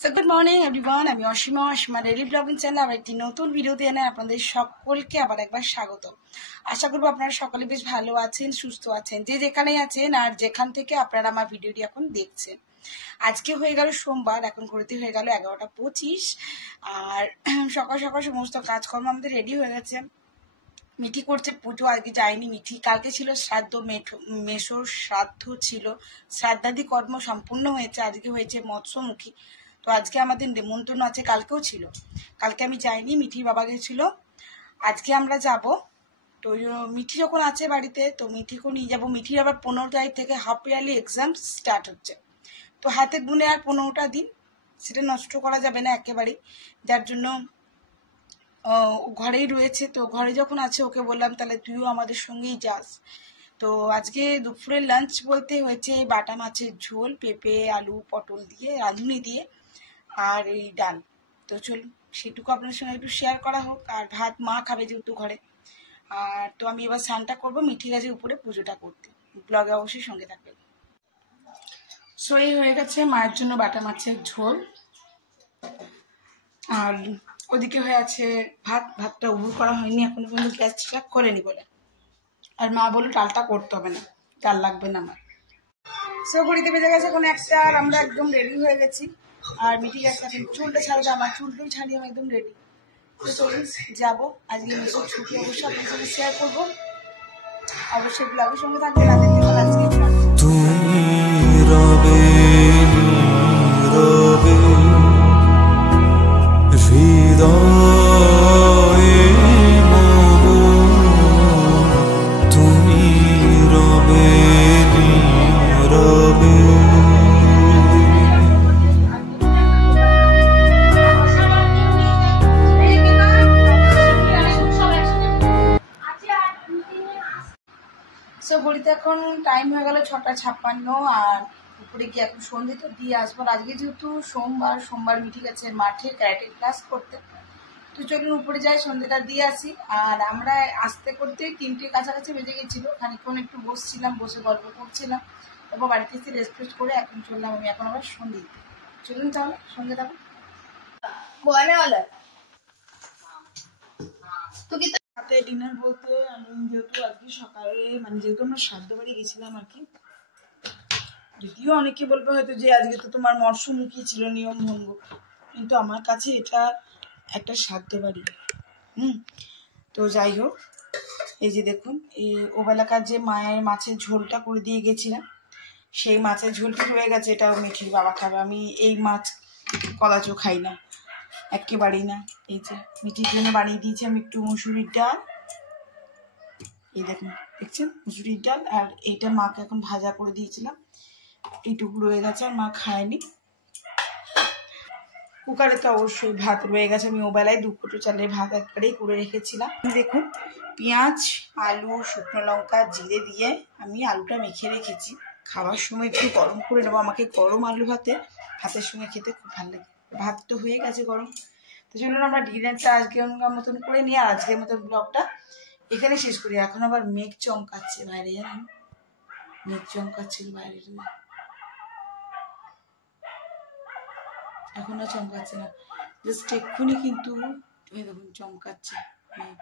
So good morning everyone, আমি Asima daily blogging channel আবার একটি নতুন ভিডিও দিয়ে আপনাদের সকলকে আবার একবার স্বাগত। আশা করবো আপনারা সকলে বেশ ভালো আছেন, সুস্থ আছেন, যে যেখানেই আছেন আর যেখান থেকে আপনারা আমার ভিডিওটি এখন দেখছেন। আজকে হয়ে গেল সোমবার, এখন ঘুরতে হয়ে গেল 11:25 আর সকাল সকাল সমস্ত কাজকর্ম আমাদের রেডি হয়ে গেছে। মিঠি করছে পুজো, আজকে যায়নি মিঠি, কালকে ছিল শ্রাদ্ধ, মেশোর শ্রাদ্ধ ছিল, শ্রাদ্ধাদি কর্ম সম্পূর্ণ হয়েছে, আজকে হয়েছে মৎস্যমুখী। তো আজকে আমাদের নেমন্তন্ন আছে, কালকেও ছিল, কালকে আমি যাইনি, মিঠির বাবা গেছিল, আজকে আমরা যাব। তো মিঠি যখন আছে বাড়িতে তো মিঠিকেও নিয়ে যাবো। মিঠির আবার 15 তারিখ থেকে হাফ ইয়ারলি এক্সাম স্টার্ট হচ্ছে, তো হাতে গুনে আর 15টা দিন, সেটা নষ্ট করা যাবে না একেবারেই, যার জন্য ঘরেই রয়েছে। তো ঘরে যখন আছে ওকে বললাম তাহলে তুইও আমাদের সঙ্গেই যাস। তো আজকে দুপুরের লাঞ্চ বলতে হয়েছে বাটা মাছের ঝোল, পেঁপে আলু পটল দিয়ে, রাঁধুনি দিয়ে, আর এই ডাল। তো চলুন সেটুকু আপনার সঙ্গে একটু শেয়ার করা হোক। আর ভাত মা খাবে যেহেতু ঘরে। আর তো আমি এবার স্নানটা করবো, মিঠি গাছের উপরে পুজোটা করতে। ব্লগে অবশ্যই সঙ্গে থাকবেন। সো এই হয়ে গেছে মায়ের জন্য বাটা মাছের ঝোল, আর ওদিকে হয়ে আছে ভাতটা উবু করা হয়নি এখনো পর্যন্ত, গ্যাসটা করেনি বলে। আর মা বললো ডালটা করতে হবে না, ডাল লাগবে না আমার। সো ঘড়িতে বেজে গেছে এখন 1টা, আর আমরা একদম রেডি হয়ে গেছি। আর মিটি গেছে, এখন চুলটা ছাড়বে, আমার চুলটুল ছাড়িয়ে আমি একদম রেডি। তো চলুন যাবো, আজকে মেসের ছুটি অবশ্যই আপনার সঙ্গে শেয়ার করবো, অবশ্যই ব্লগের সঙ্গে থাকবেন। আজকে তুমি রবে রবে হৃদয়ে মম, তুমি রবে রবে। সো ঘড়িতে এখন টাইম হয়ে গেল 6:56, আর উপরে গিয়ে এখন সন্ধ্যেটা দিয়ে আসবো। আজকে যেহেতু সোমবার মিঠি গেছে মাঠে ক্যারাটে ক্লাস করতে, তো চলুন উপরে যাই, সন্ধ্যেটা দিয়ে আসি। আর আমরা আসতে করতে 3টের কাছাকাছি বেজে গেছিল, খানিকক্ষণ একটু বসছিলাম, বসে গল্প করছিলাম, তারপর বাড়িতে এসে রেস্ট করে এখন চললাম আমি এখন আবার সন্ধ্যে দিতে। চলুন তাহলে সন্ধ্যে দেবো। রাতে ডিনার বলতে আমি যেহেতু আজকে সকালে যেহেতু আমরা শ্রাদ্ধ বাড়ি গেছিলাম আর কি, যদিও অনেকে বলবে হয়তো যে আজকে তো তোমার মৎস্যমুখী ছিল, নিয়ম ভঙ্গ, কিন্তু আমার কাছে এটা একটা শ্রাদ্ধ বাড়ি। তো যাই হোক, এই যে দেখুন, এই ওবেলাকার যে মায়ের মাছের ঝোলটা করে দিয়ে গেছিলাম, সেই মাছের ঝোলটি রয়ে গেছে, এটাও মিঠির বাবা খাবে। আমি এই মাছ কদাচও খাই না, একেবারেই না। এই যে মিঠির জন্য বানিয়ে দিয়েছি আমি একটু মুসুরির ডাল, এই দেখুন দেখছেন মুসুরির ডাল, আর এইটা মাকে এখন ভাজা করে দিয়েছিলাম, এইটুকু রয়ে গেছে, আর মা খায়নি। কুকারে তো অবশ্যই ভাত রয়ে গেছে, আমি ওবেলায় 2 কোটো চালের ভাত একবারেই করে রেখেছিলাম। দেখুন পেঁয়াজ আলু শুকনো লঙ্কা জিরে দিয়ে আমি আলুটা মেখে রেখেছি, খাওয়ার সময় একটু গরম করে নেবো। আমাকে গরম আলু ভাতের সঙ্গে খেতে খুব ভালো লাগে। ভাত তো হয়ে গেছে গরম, তো চলুন আমরা ডিনারটা আজকের মতন করে নিয়ে আর আজকের মতন ব্লগটা এখানে শেষ করি। এখন আবার মেঘ চমকাচ্ছে বাইরে, জানেন, মেঘ চমকাচ্ছিল বাইরে, এখন আর চমকাচ্ছে না, জাস্ট এক্ষুনি কিন্তু দেখুন চমকাচ্ছে মেঘ।